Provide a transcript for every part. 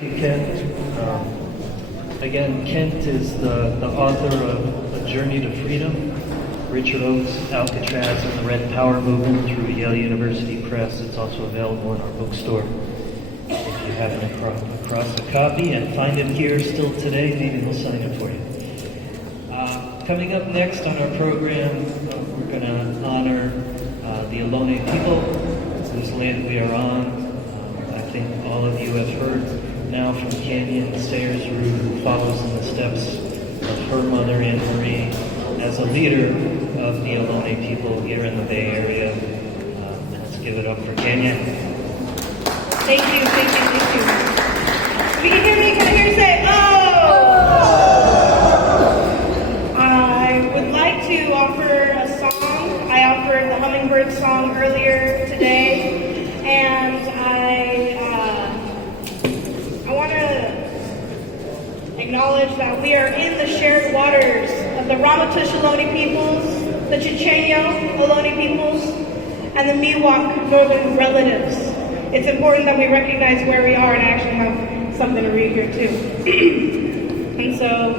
Kent. Again, Kent is the author of A Journey to Freedom, Richard Oakes, Alcatraz, and the Red Power Movement through Yale University Press. It's also available in our bookstore if you happen across a copy, and find it here still today. Maybe we'll sign it for you. Coming up next on our program, we're going to honor the Ohlone people whose land we are on. I think all of you have heard now from Kanyon, Sayers-Roods, who follows in the steps of her mother, Anne Marie, as a leader of the Ohlone people here in the Bay Area. Let's give it up for Kanyon. Thank you. If you can hear me, can I hear you say, oh! I would like to offer a song. I offered the Hummingbird song earlier today, and I want to acknowledge that we are in the shared waters of the Ramaytush Ohlone peoples, the Chochenyo Ohlone peoples, and the Miwok Northern relatives. It's important that we recognize where we are, and I actually have something to read here too. And so,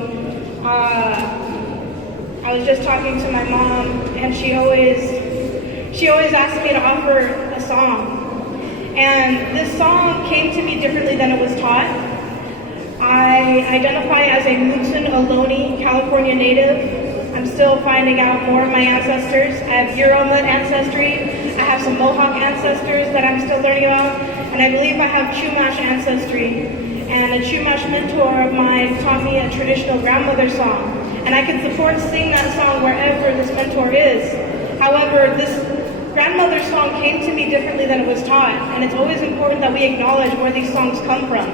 I was just talking to my mom, and she always asked me to offer a song. And this song came to me differently than it was taught. I identify as a Mutsun Ohlone California native. I'm still finding out more of my ancestors. I have Euromut ancestry. I have some Mohawk ancestors that I'm still learning about. And I believe I have Chumash ancestry. And a Chumash mentor of mine taught me a traditional grandmother song. And I can support singing that song wherever this mentor is. However, this grandmother song came to me differently than it was taught. And it's always important that we acknowledge where these songs come from.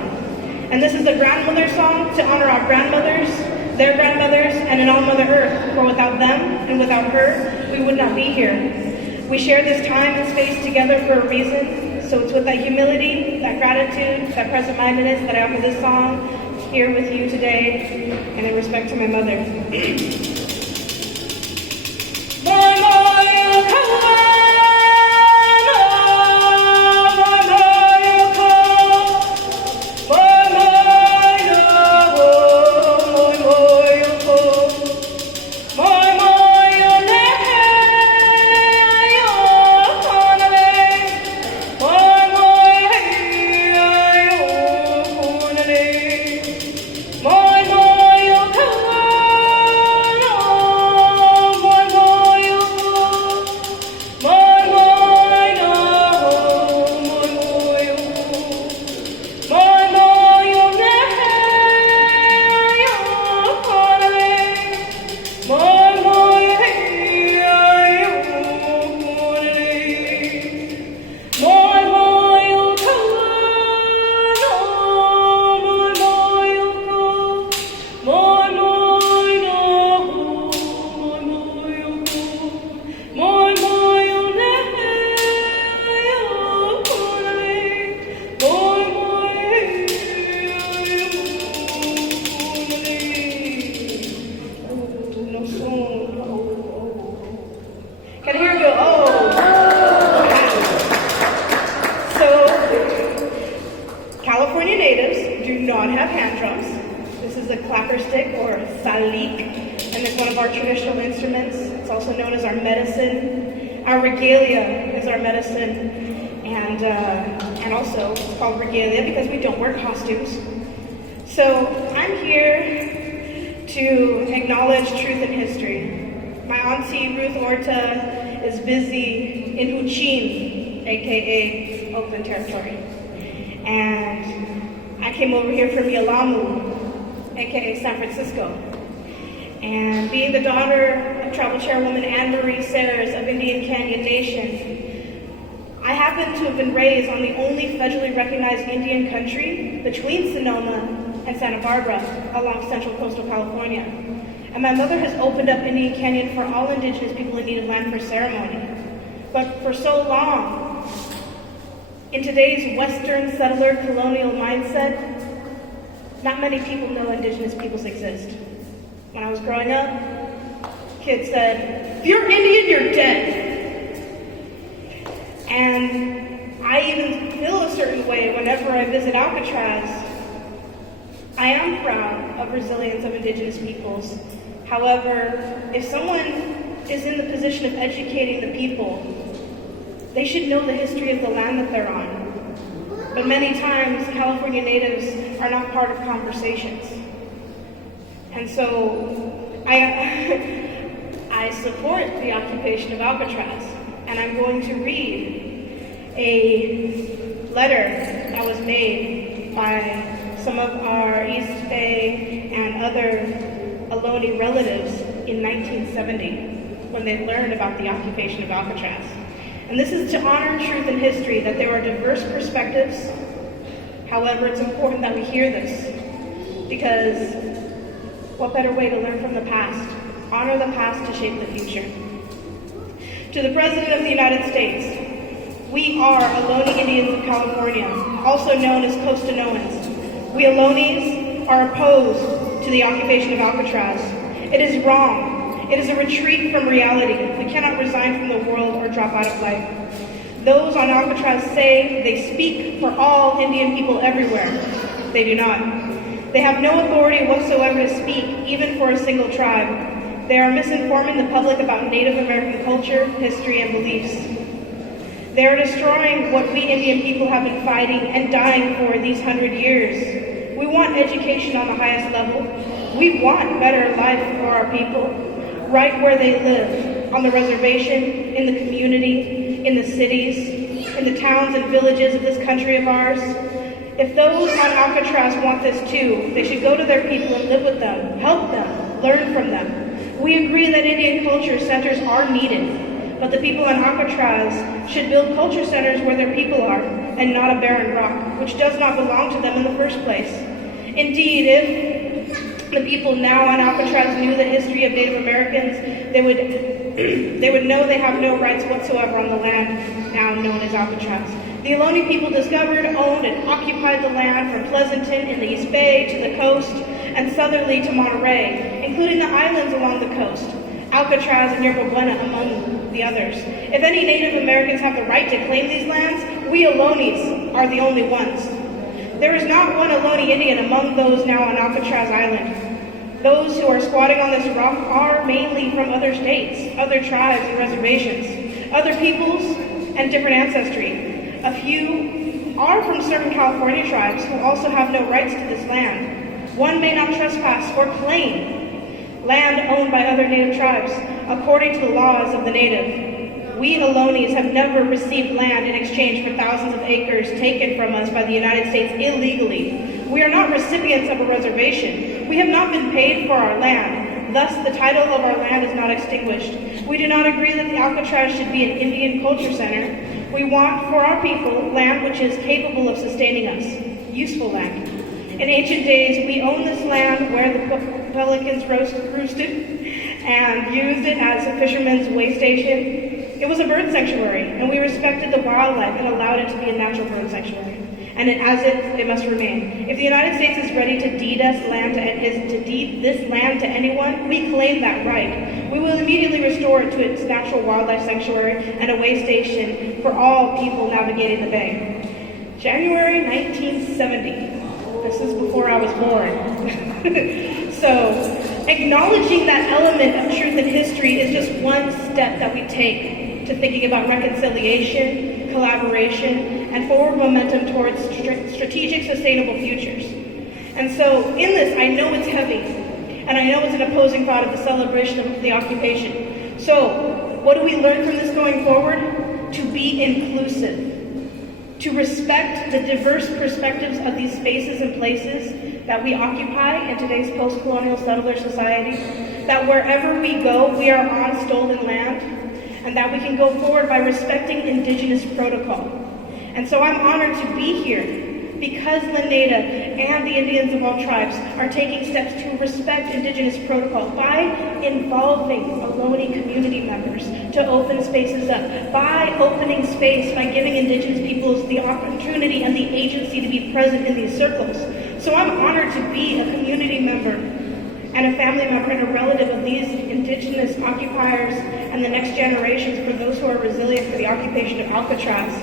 And this is the grandmother song to honor our grandmothers, their grandmothers, and in all Mother Earth, for without them and without her, we would not be here. We share this time and space together for a reason, so it's with that humility, that gratitude, that present-mindedness that I offer this song here with you today, and in respect to my mother. And also, it's called regalia because we don't wear costumes. So I'm here to acknowledge truth in history. My auntie Ruth Orta is busy in Huchin, aka Oakland Territory. And I came over here from Yalamu, aka San Francisco. And being the daughter of Tribal Chairwoman Anne Marie Sayers of Indian Canyon Nation, I happen to have been raised on the only federally recognized Indian country between Sonoma and Santa Barbara along central coastal California. And my mother has opened up Indian Canyon for all indigenous people in need of land for ceremony. But for so long, in today's Western settler colonial mindset, not many people know indigenous peoples exist. When I was growing up, kids said, if you're Indian, you're dead. And I even feel a certain way whenever I visit Alcatraz I am proud of resilience of Indigenous peoples. However, if someone is in the position of educating the people, they should know the history of the land that they're on. But many times, California natives are not part of conversations. And so I support the occupation of Alcatraz, and I'm going to read a letter that was made by some of our East Bay and other Ohlone relatives in 1970 when they learned about the occupation of Alcatraz. And this is to honor truth and history, that there are diverse perspectives. However, it's important that we hear this, because what better way to learn from the past? Honor the past to shape the future. To the President of the United States, we are Ohlone Indians of California, also known as Costanoans. We Ohlones are opposed to the occupation of Alcatraz. It is wrong. It is a retreat from reality. We cannot resign from the world or drop out of life. Those on Alcatraz say they speak for all Indian people everywhere. They do not. They have no authority whatsoever to speak, even for a single tribe. They are misinforming the public about Native American culture, history, and beliefs. They are destroying what we Indian people have been fighting and dying for these 100 years. We want education on the highest level. We want better life for our people, right where they live, on the reservation, in the community, in the cities, in the towns and villages of this country of ours. If those on Alcatraz want this too, they should go to their people and live with them, help them, learn from them. We agree that Indian culture centers are needed, but the people on Alcatraz should build culture centers where their people are, and not a barren rock, which does not belong to them in the first place. Indeed, if the people now on Alcatraz knew the history of Native Americans, they would know they have no rights whatsoever on the land now known as Alcatraz. The Ohlone people discovered, owned, and occupied the land from Pleasanton in the East Bay to the coast, and southerly to Monterey, including the islands along the coast, Alcatraz and Yerba Buena among the others. If any Native Americans have the right to claim these lands, we Ohlones are the only ones. There is not one Ohlone Indian among those now on Alcatraz Island. Those who are squatting on this rock are mainly from other states, other tribes and reservations, other peoples and different ancestry. A few are from certain California tribes who also have no rights to this land. One may not trespass or claim land owned by other native tribes according to the laws of the native. We Ohlones have never received land in exchange for thousands of acres taken from us by the United States illegally. We are not recipients of a reservation. We have not been paid for our land. Thus, the title of our land is not extinguished. We do not agree that the Alcatraz should be an Indian culture center. We want for our people land which is capable of sustaining us, useful land. In ancient days, we owned this land where the pelicans roosted and used it as a fisherman's way station. It was a bird sanctuary, and we respected the wildlife and allowed it to be a natural bird sanctuary. And it must remain. If the United States is ready to deed this land to anyone, we claim that right. We will immediately restore it to its natural wildlife sanctuary and a way station for all people navigating the bay. January 1970. This is before I was born. So, acknowledging that element of truth and history is just one step that we take to thinking about reconciliation, collaboration, and forward momentum towards strategic, sustainable futures. And so, in this, I know it's heavy, and I know it's an opposing thought of the celebration of the occupation. So, what do we learn from this going forward? To be inclusive. To respect the diverse perspectives of these spaces and places that we occupy in today's post-colonial settler society, that wherever we go, we are on stolen land, and that we can go forward by respecting Indigenous protocol. And so I'm honored to be here because the Native and the Indians of all tribes are taking steps to respect Indigenous protocol by involving Ohlone community members to open spaces up, by opening space, by giving Indigenous peoples the opportunity and the agency to be present in these circles. So I'm honored to be a community member and a family member and a relative of these Indigenous occupiers and the next generations for those who are resilient for the occupation of Alcatraz.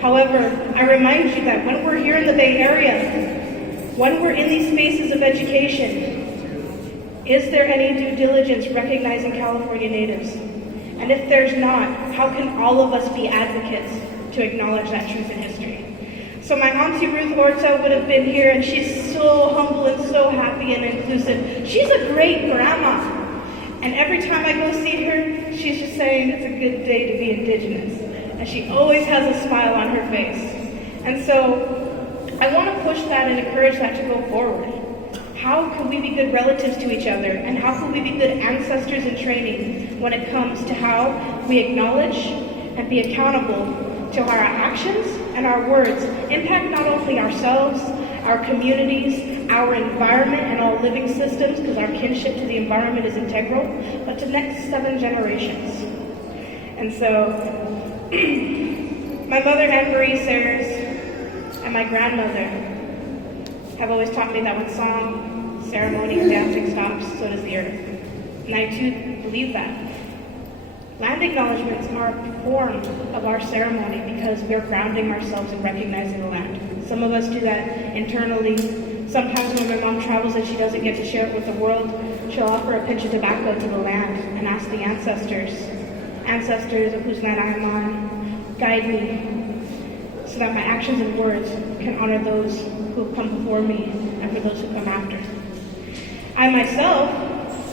However, I remind you that when we're here in the Bay Area, When we're in these spaces of education, is there any due diligence recognizing California natives? And if there's not, how can all of us be advocates to acknowledge that truth in history? So my Auntie Ruth Orta would have been here, and she's so humble and so happy and inclusive. She's a great grandma. And every time I go see her, she's just saying it's a good day to be Indigenous. And she always has a smile on her face. And so I want to push that and encourage that to go forward. How can we be good relatives to each other? And how can we be good ancestors in training when it comes to how we acknowledge and be accountable to how our actions and our words impact not only ourselves, our communities, our environment, and all living systems, because our kinship to the environment is integral, but to next 7 generations. And so, my mother, Anne Marie Sayers, and my grandmother have always taught me that when song, ceremony, and dancing stops, so does the earth. And I too believe that. Land acknowledgements are a form of our ceremony because we're grounding ourselves and recognizing the land. Some of us do that internally. Sometimes when my mom travels and she doesn't get to share it with the world, she'll offer a pinch of tobacco to the land and ask the ancestors of whose land I am on, guide me so that my actions and words can honor those who have come before me and for those who come after. I myself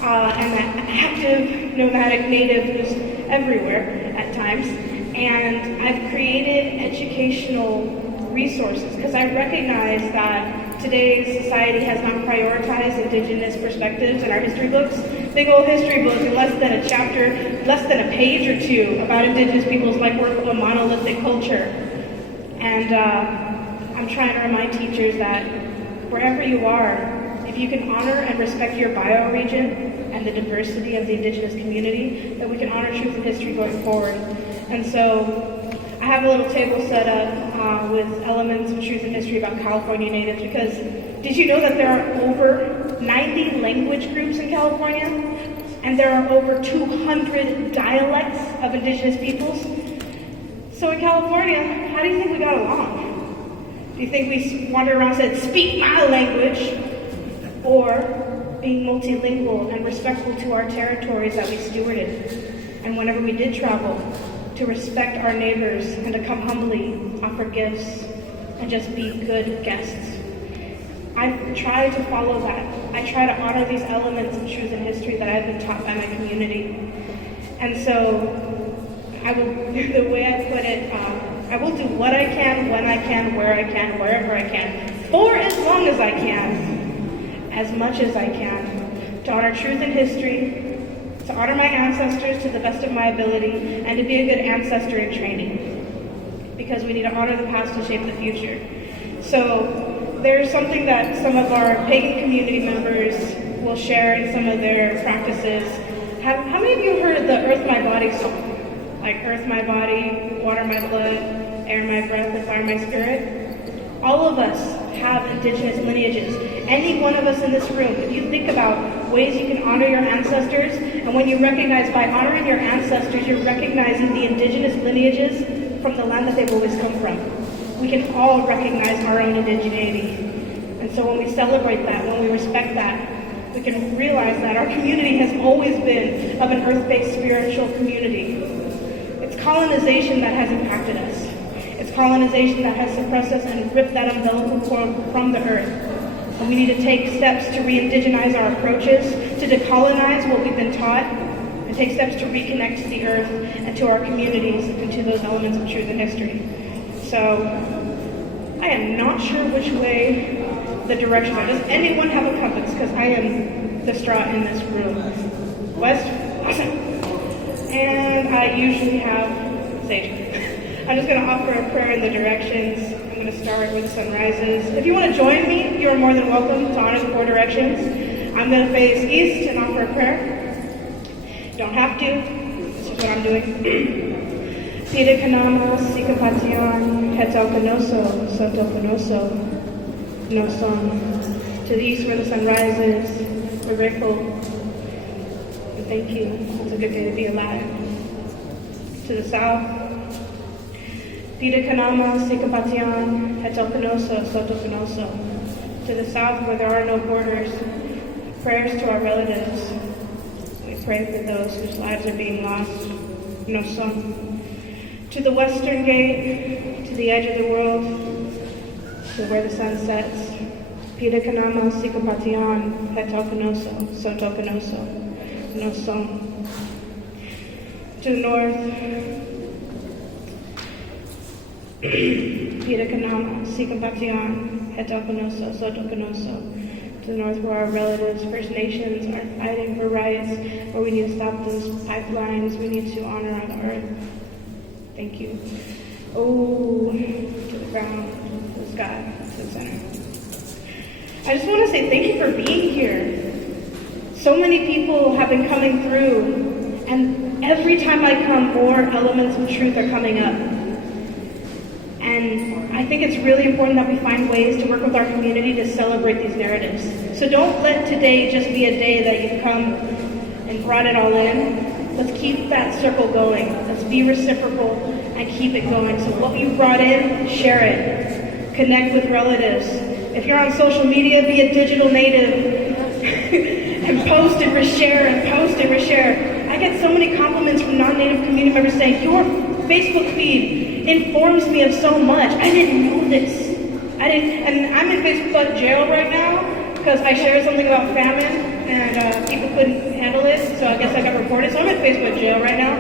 am an active nomadic native who's everywhere at times, and I've created educational resources because I recognize that today's society has not prioritized Indigenous perspectives in our history books. Big old history books in less than a chapter, less than a page or two about Indigenous peoples like we're a monolithic culture. And I'm trying to remind teachers that wherever you are, if you can honor and respect your bioregion and the diversity of the Indigenous community, that we can honor truth and history going forward. And so I have a little table set up with elements of truth and history about California natives, because did you know that there are over 90 language groups in California? And there are over 200 dialects of Indigenous peoples? So in California, how do you think we got along? Do you think we wandered around and said, speak my language? Or being multilingual and respectful to our territories that we stewarded. And whenever we did travel, to respect our neighbors and to come humbly, offer gifts, and just be good guests. I try to follow that. I try to honor these elements of truth and history that I've been taught by my community. And so, the way I put it, I will do what I can, when I can, where I can, wherever I can, for as long as I can, as much as I can, to honor truth and history, to honor my ancestors to the best of my ability, and to be a good ancestor in training. Because we need to honor the past to shape the future. So there's something that some of our pagan community members will share in some of their practices. How many of you heard the Earth My Body song? Like Earth My Body, Water My Blood, Air My Breath, and Fire My Spirit? All of us have indigenous lineages. Any one of us in this room, if you think about ways you can honor your ancestors, and when you recognize by honoring your ancestors, you're recognizing the indigenous lineages from the land that they've always come from. We can all recognize our own indigeneity. And so when we celebrate that, when we respect that, we can realize that our community has always been of an earth-based spiritual community. It's colonization that has impacted us. It's colonization that has suppressed us and ripped that umbilical cord from the earth. And we need to take steps to re-indigenize our approaches, to decolonize what we've been taught, and take steps to reconnect to the earth and to our communities and to those elements of truth and history. So, I am not sure which way the direction is. Does anyone have a compass? Because I am distraught in this room. West? Awesome. And I usually have sage. I'm just going to offer a prayer in the directions. I'm going to start where the sun rises. If you want to join me, you are more than welcome to honor the 4 directions. I'm going to face east and offer a prayer. You don't have to. This is what I'm doing. Pida kanama, sikapation, hetalkanoso, sotokanoso, no son. To the east where the sun rises, we're grateful. And thank you. It's a good day to be alive. To the south, Pida kanama, sikapation, hetalkanoso, sotokanoso, to the south where there are no borders, prayers to our relatives. We pray for those whose lives are being lost. No son. To the western gate, to the edge of the world, to where the sun sets. Pida kanama sikapatian, hetokanoso, sotokanoso, no son. To the north, Pida kanama sikapatian, hetokanoso, sotokanoso. To the north where our relatives, First Nations, are fighting for rights, where we need to stop those pipelines, we need to honor our earth. Thank you. Oh, to the ground, to the sky, to the center. I just want to say thank you for being here. So many people have been coming through, and every time I come, more elements of truth are coming up. And I think it's really important that we find ways to work with our community to celebrate these narratives. So don't let today just be a day that you've come and brought it all in. Let's keep that circle going. Let's be reciprocal and keep it going. So what you brought in, share it. Connect with relatives. If you're on social media, be a digital native and post and reshare and post and reshare. I get so many compliments from non-native community members saying, your Facebook feed informs me of so much. I didn't know this. And I'm in Facebook jail right now because I shared something about famine and people couldn't handle it, so I guess I got reported. So I'm in Facebook jail right now.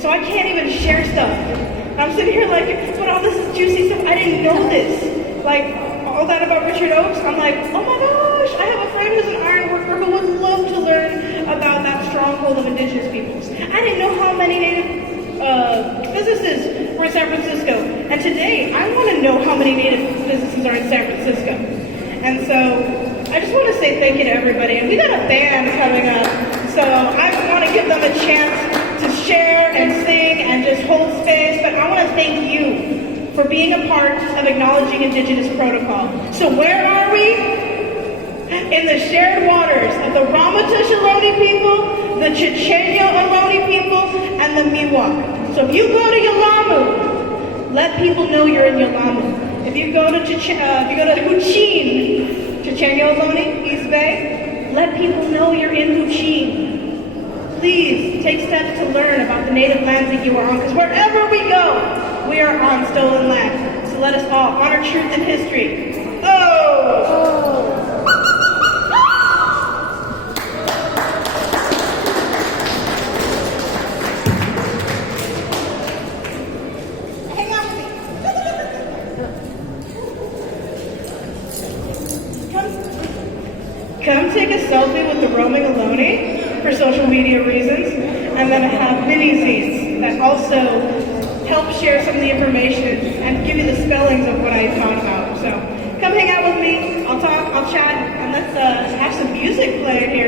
So I can't even share stuff. And I'm sitting here like, but all this is juicy stuff. I didn't know this. Like, all that about Richard Oakes, I'm like, oh my gosh, I have a friend who's an iron worker who would love to learn about that stronghold of indigenous peoples. I didn't know how many native physicists were in San Francisco. And today, I want to know how many native physicists are in San Francisco. And so, I just want to say thank you to everybody. And we got a band coming up, so I want to give them a chance to share and sing and just hold space. But I want to thank you for being a part of acknowledging Indigenous protocol. So where are we? In the shared waters of the Ramaytush Ohlone people, the Chochenyo Ohlone people, and the Miwok. So if you go to Yelamu, let people know you're in Yelamu. If you go to Huchin, Chochenyo Ohlone, East Bay, let people know you're in Huchin. Please take steps to learn about the native lands that you are on, because wherever we go, we are on stolen land. So let us all honor truth and history. Oh! Hang on with me. Come take a selfie with the roaming Ohlone for social media reasons, and then have mini seats that also help share some of the information and give you the spellings of what I taught about. So come hang out with me. I'll talk, I'll chat, and let's have some music playing here.